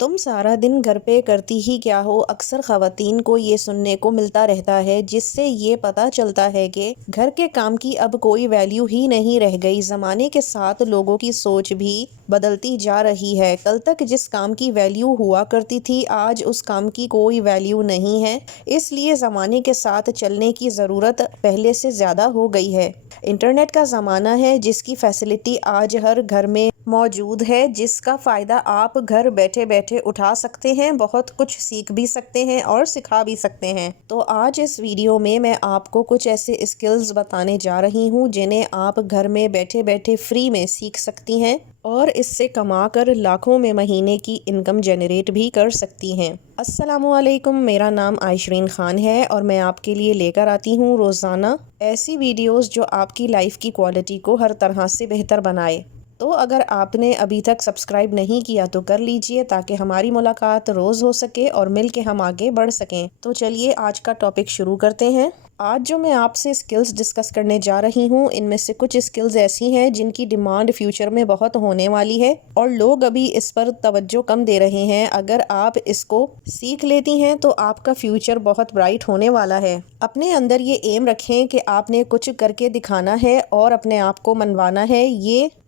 تم سارا دن گھر پہ کرتی ہی کیا ہو؟ اکثر خواتین کو یہ سننے کو ملتا رہتا ہے، جس سے یہ پتہ چلتا ہے کہ گھر کے کام کی اب کوئی ویلیو ہی نہیں رہ گئی۔ زمانے کے ساتھ لوگوں کی سوچ بھی بدلتی جا رہی ہے۔ کل تک جس کام کی ویلیو ہوا کرتی تھی، آج اس کام کی کوئی ویلیو نہیں ہے۔ اس لیے زمانے کے ساتھ چلنے کی ضرورت پہلے سے زیادہ ہو گئی ہے۔ انٹرنیٹ کا زمانہ ہے، جس کی فیسلٹی آج ہر گھر میں موجود ہے، جس کا فائدہ آپ گھر بیٹھے بیٹھے اٹھا سکتے ہیں، بہت کچھ سیکھ بھی سکتے ہیں اور سکھا بھی سکتے ہیں۔ تو آج اس ویڈیو میں آپ کو کچھ ایسے اسکلز بتانے جا رہی ہوں جنہیں آپ گھر میں بیٹھے بیٹھے فری میں سیکھ سکتی ہیں اور اس سے کما کر لاکھوں میں مہینے کی انکم جنریٹ بھی کر سکتی ہیں۔ السلام علیکم، میرا نام عائشرین خان ہے اور میں آپ کے لیے لے کر آتی ہوں روزانہ ایسی ویڈیوز جو آپ کی لائف کی کوالٹی کو ہر طرح سے بہتر بنائے۔ تو اگر آپ نے ابھی تک سبسکرائب نہیں کیا تو کر لیجئے، تاکہ ہماری ملاقات روز ہو سکے اور مل کے ہم آگے بڑھ سکیں۔ تو چلیے آج کا ٹاپک شروع کرتے ہیں۔ آج جو میں آپ سے اسکلز ڈسکس کرنے جا رہی ہوں، ان میں سے کچھ اسکلز ایسی ہیں جن کی ڈیمانڈ فیوچر میں بہت ہونے والی ہے اور لوگ ابھی اس پر توجہ کم دے رہے ہیں۔ اگر آپ اس کو سیکھ لیتی ہیں تو آپ کا فیوچر بہت برائٹ ہونے والا ہے۔ اپنے اندر یہ ایم رکھیں کہ آپ نے کچھ کر کے دکھانا ہے اور اپنے آپ کو منوانا ہے۔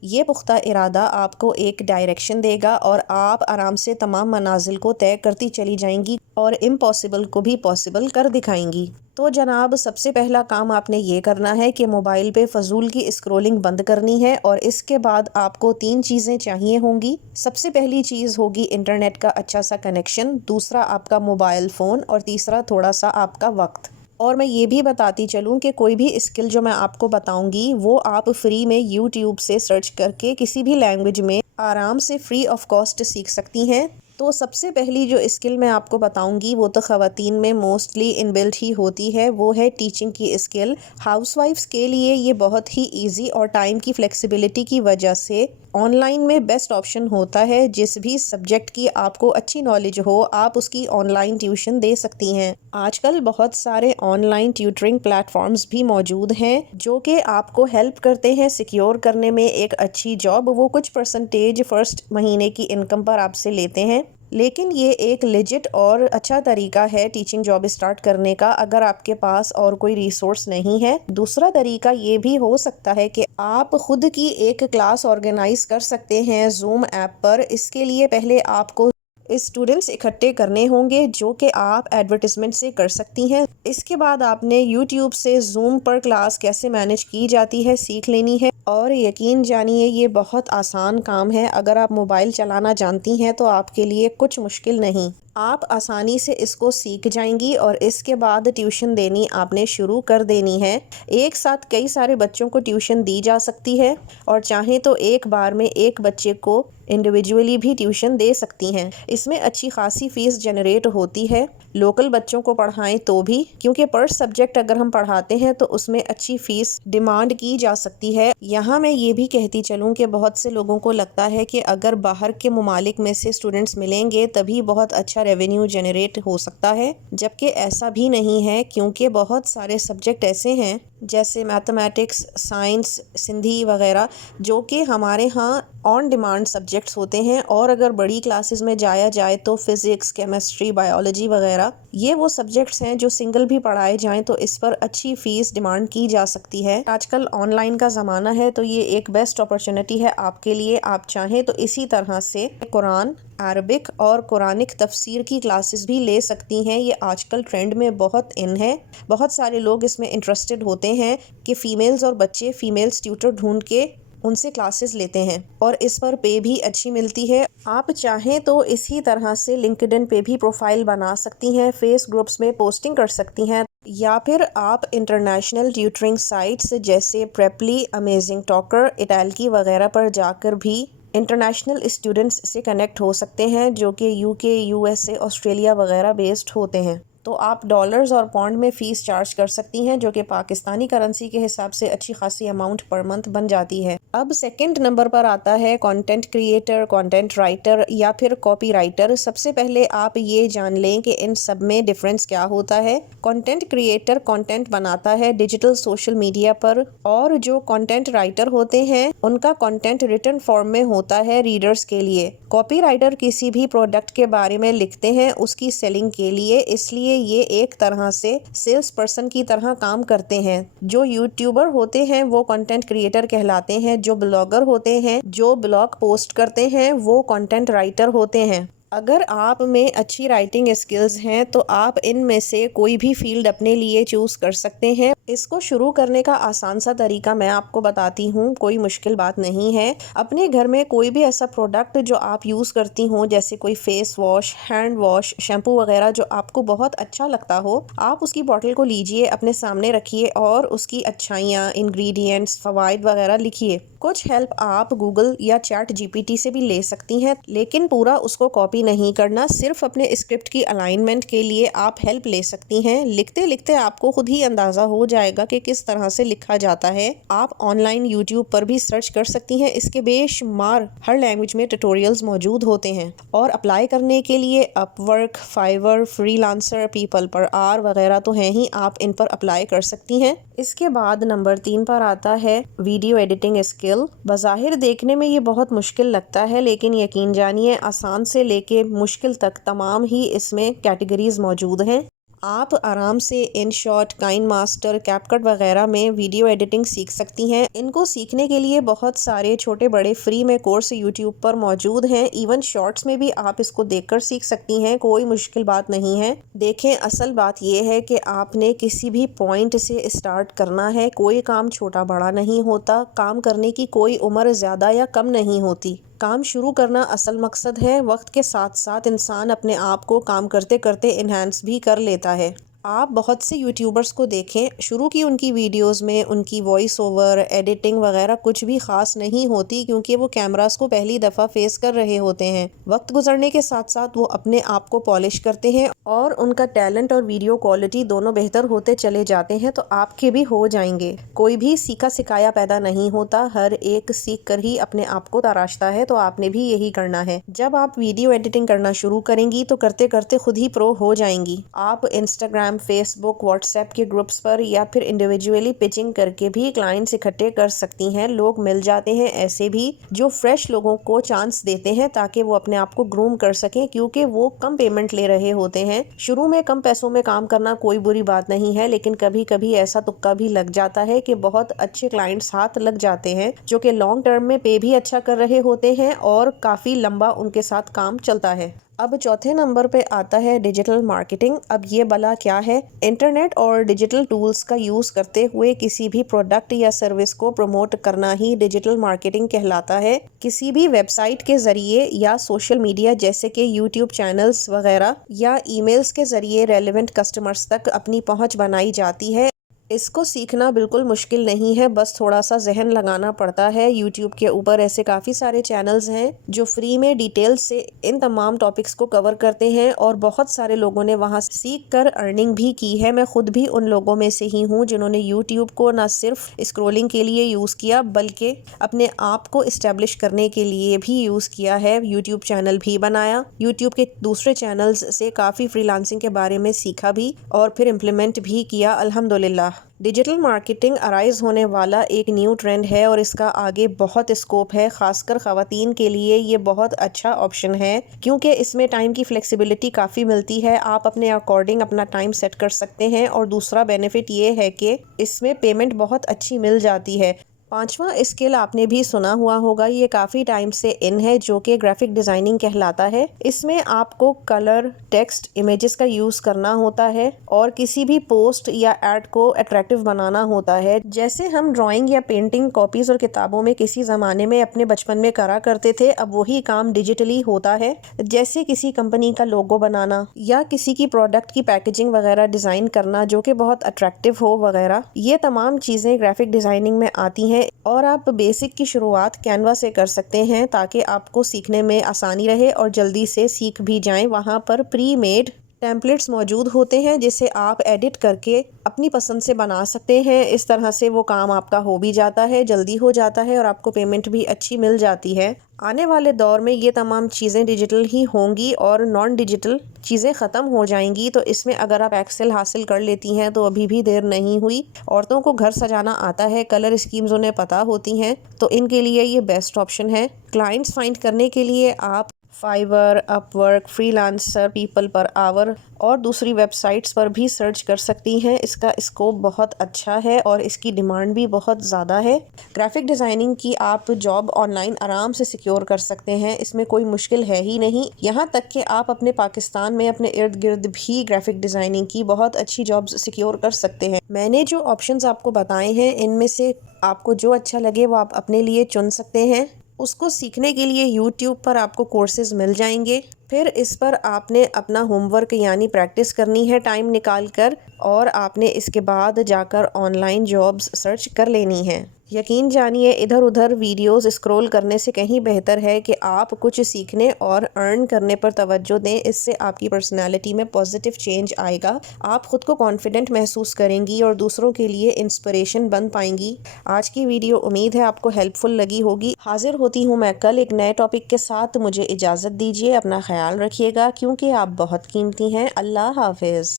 یہ پختہ ارادہ آپ کو ایک ڈائریکشن دے گا اور آپ آرام سے تمام منازل کو طے کرتی چلی جائیں گی اور امپاسبل کو بھی پاسبل کر دکھائیں گی۔ تو جناب، سب سے پہلا کام آپ نے یہ کرنا ہے کہ موبائل پہ فضول کی اسکرولنگ بند کرنی ہے، اور اس کے بعد آپ کو 3 چیزیں چاہیے ہوں گی۔ سب سے پہلی چیز ہوگی انٹرنیٹ کا اچھا سا کنیکشن، دوسرا آپ کا موبائل فون، اور تیسرا تھوڑا سا آپ کا وقت۔ اور میں یہ بھی بتاتی چلوں کہ کوئی بھی اسکل جو میں آپ کو بتاؤں گی وہ آپ فری میں یوٹیوب سے سرچ کر کے کسی بھی لینگویج میں آرام سے فری آف کاسٹ سیکھ سکتی ہیں۔ تو سب سے پہلی جو اسکل میں آپ کو بتاؤں گی وہ تو خواتین میں موسٹلی ان بلٹ ہی ہوتی ہے، وہ ہے ٹیچنگ کی اسکل۔ ہاؤس وائفس کے لیے یہ بہت ہی ایزی اور ٹائم کی فلیکسیبلٹی کی وجہ سے آن لائن میں بیسٹ آپشن ہوتا ہے۔ جس بھی سبجیکٹ کی آپ کو اچھی نالج ہو، آپ اس کی آن لائن ٹیوشن دے سکتی ہیں۔ آج کل بہت سارے آن لائن ٹیوٹرنگ پلیٹ فارمز بھی موجود ہیں جو کہ آپ کو ہیلپ کرتے ہیں سیکیور کرنے میں ایک اچھی جاب۔ وہ کچھ پرسنٹیج فرسٹ مہینے کی انکم پر آپ سے لیتے ہیں، لیکن یہ ایک لیجٹ اور اچھا طریقہ ہے ٹیچنگ جاب اسٹارٹ کرنے کا اگر آپ کے پاس اور کوئی ریسورس نہیں ہے۔ دوسرا طریقہ یہ بھی ہو سکتا ہے کہ آپ خود کی ایک کلاس آرگنائز کر سکتے ہیں زوم ایپ پر۔ اس کے لیے پہلے آپ کو اسٹوڈنٹس اکٹھے کرنے ہوں گے جو کہ آپ ایڈورٹیزمنٹ سے کر سکتی ہیں۔ اس کے بعد آپ نے یوٹیوب سے زوم پر کلاس کیسے مینیج کی جاتی ہے سیکھ لینی ہے، اور یقین جانیے یہ بہت آسان کام ہے۔ اگر آپ موبائل چلانا جانتی ہیں تو آپ کے لیے کچھ مشکل نہیں، آپ آسانی سے اس کو سیکھ جائیں گی اور اس کے بعد ٹیوشن دینی آپ نے شروع کر دینی ہے۔ ایک ساتھ کئی سارے بچوں کو ٹیوشن دی جا سکتی ہے، اور چاہیں تو ایک بار میں ایک بچے کو انڈیویجولی بھی ٹیوشن دے سکتی ہیں۔ اس میں اچھی خاصی فیس جنریٹ ہوتی ہے، لوکل بچوں کو پڑھائیں تو بھی، کیونکہ پر سبجیکٹ اگر ہم پڑھاتے ہیں تو اس میں اچھی فیس ڈیمانڈ کی جا سکتی ہے۔ یہاں میں یہ بھی کہتی چلوں کہ بہت سے لوگوں کو لگتا ہے کہ اگر باہر کے ممالک میں سے اسٹوڈنٹس ملیں گے تبھی بہت اچھا ریونیو جنریٹ ہو سکتا ہے، جبکہ ایسا بھی نہیں ہے، کیونکہ بہت سارے سبجیکٹ ایسے ہیں جیسے میتھمیٹکس، سائنس، سندھی وغیرہ جو کہ ہمارے ہاں آن ڈیمانڈ سبجیکٹس ہوتے ہیں، اور اگر بڑی کلاسز میں جایا جائے تو فزکس، کیمسٹری، بایولوجی وغیرہ یہ وہ سبجیکٹس ہیں جو سنگل بھی پڑھائے جائیں تو اس پر اچھی فیس ڈیمانڈ کی جا سکتی ہے۔ آج کل آن لائن کا زمانہ ہے تو یہ ایک بیسٹ اپرچونٹی ہے آپ کے لیے۔ آپ چاہیں تو اسی طرح سے قرآن، عربک اور قرآنک تفسیر کی کلاسز بھی لے سکتی ہیں۔ یہ آج کل ٹرینڈ میں بہت ان ہے، بہت سارے لوگ اس میں انٹرسٹڈ ہوتے ہیں کہ فیمیلز اور بچے فیمیلز ٹیوٹر ڈھونڈ کے ان سے کلاسز لیتے ہیں، اور اس پر پے بھی اچھی ملتی ہے۔ آپ چاہیں تو اسی طرح سے لنکڈن پہ بھی پروفائل بنا سکتی ہیں، فیس گروپس میں پوسٹنگ کر سکتی ہیں، یا پھر آپ انٹرنیشنل ٹیوٹرنگ سائٹس جیسے پریپلی، امیزنگ ٹاکر، اٹالکی وغیرہ پر جا کر بھی انٹرنیشنل اسٹوڈنٹس سے کنیکٹ ہو سکتے ہیں جو کہ UK، USA، آسٹریلیا وغیرہ بیسڈ ہوتے ہیں۔ تو آپ ڈالرز اور پاؤنڈ میں فیس چارج کر سکتی ہیں، جو کہ پاکستانی کرنسی کے حساب سے اچھی خاصی اماؤنٹ پر منتھ بن جاتی ہے۔ اب سیکنڈ نمبر پر آتا ہے کنٹینٹ کریٹر، کنٹینٹ رائٹر یا پھر کاپی رائٹر۔ سب سے پہلے آپ یہ جان لیں کہ ان سب میں ڈفرینس کیا ہوتا ہے۔ کنٹینٹ کریٹر کنٹینٹ بناتا ہے ڈیجیٹل سوشل میڈیا پر، اور جو کنٹینٹ رائٹر ہوتے ہیں ان کا کنٹینٹ ریٹن فارم میں ہوتا ہے ریڈرز کے لیے۔ کاپی رائٹر کسی بھی پروڈکٹ کے بارے میں لکھتے ہیں اس کی سیلنگ کے لیے، اس لیے یہ ایک طرح سے سیلز پرسن کی طرح کام کرتے ہیں۔ جو یوٹیوبر ہوتے ہیں وہ کنٹینٹ کریٹر کہلاتے ہیں، جو بلاگر ہوتے ہیں جو بلاگ پوسٹ کرتے ہیں وہ کنٹینٹ رائٹر ہوتے ہیں۔ اگر آپ میں اچھی رائٹنگ اسکلز ہیں تو آپ ان میں سے کوئی بھی فیلڈ اپنے لیے چوز کر سکتے ہیں۔ اس کو شروع کرنے کا آسان سا طریقہ میں آپ کو بتاتی ہوں، کوئی مشکل بات نہیں ہے۔ اپنے گھر میں کوئی بھی ایسا پروڈکٹ جو آپ یوز کرتی ہوں، جیسے کوئی face wash, hand wash, shampoo وغیرہ جو آپ کو بہت اچھا لگتا ہو، آپ اس کی بوٹل کو لیجئے، اپنے سامنے رکھیے اور اس کی اچھائیاں، انگریڈینٹس، فوائد وغیرہ لکھیے۔ کچھ ہیلپ آپ گوگل یا چیٹ جی پی ٹی سے بھی لے سکتی ہیں، لیکن پورا اس کو کاپی نہیں کرنا، صرف اپنے اسکرپٹ کی الائنمنٹ کے لیے آپ ہیلپ لے سکتی ہیں۔ لکھتے لکھتے آپ کو خود ہی اندازہ ہو جائے گا کہ کس طرح سے لکھا جاتا ہے۔ آپ آن لائن یوٹیوب پر بھی سرچ کر سکتی ہیں، اس کے بے شمار ہر لینگویج میں ٹیوٹوریلز موجود ہوتے ہیں۔ اور اپلائی کرنے کے لیے Upwork, Fiverr, Freelancer, PeoplePerHour وغیرہ تو ہیں ہی، آپ ان پر اپلائی کر سکتی ہیں۔ اس کے بعد نمبر 3 پر آتا ہے ویڈیو ایڈیٹنگ اسکل۔ بظاہر دیکھنے میں یہ بہت مشکل لگتا ہے، لیکن یقین جانیے آسان سے لے کے مشکل تک تمام ہی اس میں کیٹیگریز موجود ہیں۔ آپ آرام سے ان شاٹ، کائن ماسٹر، کیپ کٹ وغیرہ میں ویڈیو ایڈیٹنگ سیکھ سکتی ہیں۔ ان کو سیکھنے کے لیے بہت سارے چھوٹے بڑے فری میں کورس یوٹیوب پر موجود ہیں، ایون شارٹس میں بھی آپ اس کو دیکھ کر سیکھ سکتی ہیں، کوئی مشکل بات نہیں ہے۔ دیکھیں، اصل بات یہ ہے کہ آپ نے کسی بھی پوائنٹ سے اسٹارٹ کرنا ہے، کوئی کام چھوٹا بڑا نہیں ہوتا، کام کرنے کی کوئی عمر زیادہ یا کم نہیں ہوتی۔ کام شروع کرنا اصل مقصد ہے، وقت کے ساتھ ساتھ انسان اپنے آپ کو کام کرتے کرتے انہانس بھی کر لیتا ہے۔ آپ بہت سے یوٹیوبرز کو دیکھیں، شروع کی ان کی ویڈیوز میں ان کی وائس اوور، ایڈیٹنگ وغیرہ کچھ بھی خاص نہیں ہوتی، کیونکہ وہ کیمراز کو پہلی دفعہ فیس کر رہے ہوتے ہیں۔ وقت گزرنے کے ساتھ ساتھ وہ اپنے آپ کو پالش کرتے ہیں اور ان کا ٹیلنٹ اور ویڈیو کوالٹی دونوں بہتر ہوتے چلے جاتے ہیں، تو آپ کے بھی ہو جائیں گے۔ کوئی بھی سیکھا سکھایا پیدا نہیں ہوتا، ہر ایک سیکھ کر ہی اپنے آپ کو تراشتا ہے، تو آپ نے بھی یہی کرنا ہے۔ جب آپ ویڈیو ایڈیٹنگ کرنا شروع کریں گی تو کرتے کرتے خود ہی پرو ہو جائیں گی۔ آپ انسٹاگرام، فیس بک، واٹس ایپ کے گروپس پر یا پھر انڈیویجولی پچنگ کر کے بھی کلائنٹس اکٹھے کر سکتی ہیں۔ لوگ مل جاتے ہیں ایسے بھی جو فریش لوگوں کو چانس دیتے ہیں تاکہ وہ اپنے آپ کو گروم کر سکیں، کیونکہ وہ کم پیمنٹ لے رہے ہوتے ہیں۔ شروع میں کم پیسوں میں کام کرنا کوئی بری بات نہیں ہے، لیکن کبھی کبھی ایسا تکا بھی لگ جاتا ہے کہ بہت اچھے کلائنٹس ہاتھ لگ جاتے ہیں جو کہ لانگ ٹرم میں پے بھی اچھا کر رہے ہوتے ہیں اور کافی لمبا ان کے ساتھ کام چلتا ہے۔ اب چوتھے نمبر پہ آتا ہے ڈیجیٹل مارکیٹنگ۔ اب یہ بلا کیا ہے؟ انٹرنیٹ اور ڈیجیٹل ٹولز کا یوز کرتے ہوئے کسی بھی پروڈکٹ یا سروس کو پروموٹ کرنا ہی ڈیجیٹل مارکیٹنگ کہلاتا ہے۔ کسی بھی ویب سائٹ کے ذریعے یا سوشل میڈیا جیسے کہ یوٹیوب چینلز وغیرہ یا ای میلز کے ذریعے ریلیونٹ کسٹمرز تک اپنی پہنچ بنائی جاتی ہے۔ اس کو سیکھنا بالکل مشکل نہیں ہے، بس تھوڑا سا ذہن لگانا پڑتا ہے۔ یوٹیوب کے اوپر ایسے کافی سارے چینلز ہیں جو فری میں ڈیٹیل سے ان تمام ٹاپکس کو کور کرتے ہیں، اور بہت سارے لوگوں نے وہاں سیکھ کر ارننگ بھی کی ہے۔ میں خود بھی ان لوگوں میں سے ہی ہوں جنہوں نے یوٹیوب کو نہ صرف اسکرولنگ کے لیے یوز کیا بلکہ اپنے آپ کو اسٹیبلش کرنے کے لیے بھی یوز کیا ہے۔ یوٹیوب چینل بھی بنایا، یوٹیوب کے دوسرے چینلز سے کافی فری لانسنگ کے بارے میں سیکھا بھی اور پھر امپلیمنٹ بھی کیا، الحمدللہ۔ ڈیجیٹل مارکیٹنگ ارائز ہونے والا ایک نیو ٹرینڈ ہے اور اس کا آگے بہت اسکوپ ہے، خاص کر خواتین کے لیے یہ بہت اچھا آپشن ہے کیونکہ اس میں ٹائم کی فلیکسیبلٹی کافی ملتی ہے۔ آپ اپنے اکارڈنگ اپنا ٹائم سیٹ کر سکتے ہیں، اور دوسرا بینیفٹ یہ ہے کہ اس میں پیمنٹ بہت اچھی مل جاتی ہے۔ پانچواں اسکل آپ نے بھی سنا ہوا ہوگا، یہ کافی ٹائم سے ان ہے، جو کہ گرافک ڈیزائننگ کہلاتا ہے۔ اس میں آپ کو کلر، ٹیکسٹ، امیجز کا یوز کرنا ہوتا ہے اور کسی بھی پوسٹ یا ایڈ کو اٹریکٹیو بنانا ہوتا ہے۔ جیسے ہم ڈرائنگ یا پینٹنگ کاپیز اور کتابوں میں کسی زمانے میں اپنے بچپن میں کرا کرتے تھے، اب وہی کام ڈیجیٹلی ہوتا ہے۔ جیسے کسی کمپنی کا لوگو بنانا یا کسی کی پروڈکٹ کی پیکیجنگ وغیرہ ڈیزائن کرنا جو کہ بہت اٹریکٹیو ہو وغیرہ، یہ تمام چیزیں گرافک ڈیزائننگ میں آتی ہیں۔ اور آپ بیسک کی شروعات کینوا سے کر سکتے ہیں تاکہ آپ کو سیکھنے میں آسانی رہے اور جلدی سے سیکھ بھی جائیں۔ وہاں پر پری میڈ ٹیمپلیٹس موجود ہوتے ہیں جسے آپ ایڈٹ کر کے اپنی پسند سے بنا سکتے ہیں۔ اس طرح سے وہ کام آپ کا ہو بھی جاتا ہے، جلدی ہو جاتا ہے اور آپ کو پیمنٹ بھی اچھی مل جاتی ہے۔ آنے والے دور میں یہ تمام چیزیں ڈیجیٹل ہی ہوں گی اور نان ڈیجیٹل چیزیں ختم ہو جائیں گی، تو اس میں اگر آپ ایکسل حاصل کر لیتی ہیں تو ابھی بھی دیر نہیں ہوئی۔ عورتوں کو گھر سجانا آتا ہے، کلر اسکیمز انہیں پتہ ہوتی ہیں، تو ان کے لیے یہ بیسٹ آپشن ہے۔ کلائنٹس فائنڈ کرنے کے لیے آپ فائور، اپ ورک، فری لانسر، پیپل پر آور اور دوسری ویب سائٹس پر بھی سرچ کر سکتی ہیں۔ اس کا اسکوپ بہت اچھا ہے اور اس کی ڈیمانڈ بھی بہت زیادہ ہے۔ گرافک ڈیزائننگ کی آپ جاب آن لائن آرام سے سیکیور کر سکتے ہیں، اس میں کوئی مشکل ہے ہی نہیں۔ یہاں تک کہ آپ اپنے پاکستان میں اپنے ارد گرد بھی گرافک ڈیزائننگ کی بہت اچھی جابز سیکیور کر سکتے ہیں۔ میں نے جو آپشنز آپ کو بتائے ہیں ان میں سے آپ کو جو اچھا لگے وہ آپ اپنے لیے چن سکتے ہیں۔ اس کو سیکھنے کے لیے یوٹیوب پر آپ کو کورسز مل جائیں گے، پھر اس پر آپ نے اپنا ہوم ورک یعنی پریکٹس کرنی ہے ٹائم نکال کر، اور آپ نے اس کے بعد جا کر آن لائن جابز سرچ کر لینی ہیں۔ یقین جانیے ادھر ادھر ویڈیوز اسکرول کرنے سے کہیں بہتر ہے کہ آپ کچھ سیکھنے اور ارن کرنے پر توجہ دیں۔ اس سے آپ کی پرسنالٹی میں پازیٹیو چینج آئے گا، آپ خود کو کانفیڈنٹ محسوس کریں گی اور دوسروں کے لیے انسپریشن بن پائیں گی۔ آج کی ویڈیو امید ہے آپ کو ہیلپ فل لگی ہوگی۔ حاضر ہوتی ہوں میں کل ایک نئے ٹاپک کے ساتھ، مجھے اجازت دیجیے، اپنا خیال رکھیے گا کیونکہ آپ بہت قیمتی ہیں۔ اللہ حافظ۔